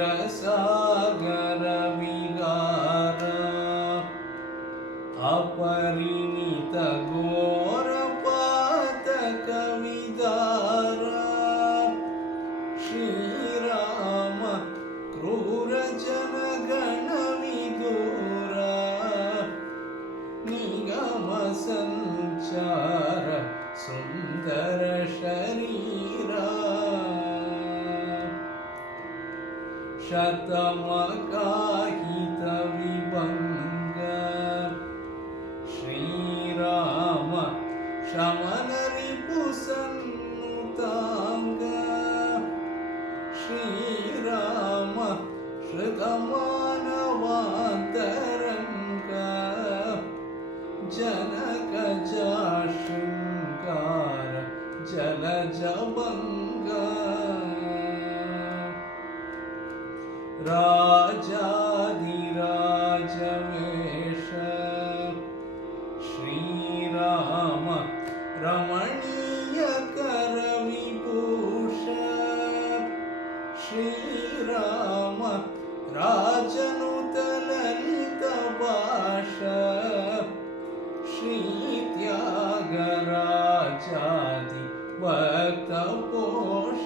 क्षीरसागर विहार अपरिमित घोरपातक विदार श्रीराम क्रूर जनगण विदूर निगम संचार सुंदर शरीरा शतमकाहित विभंग श्रीराम शमन रिपुसन्नुतांग श्रीराम श्रुतमानवान्तरंग जनक जाशृंगार जलजभंग राजाधिराजवेश श्रीराम रमणीय कर विभूष श्रीराम राजनुत ललित भाष श्रीत्यागराजादि भक्त पोष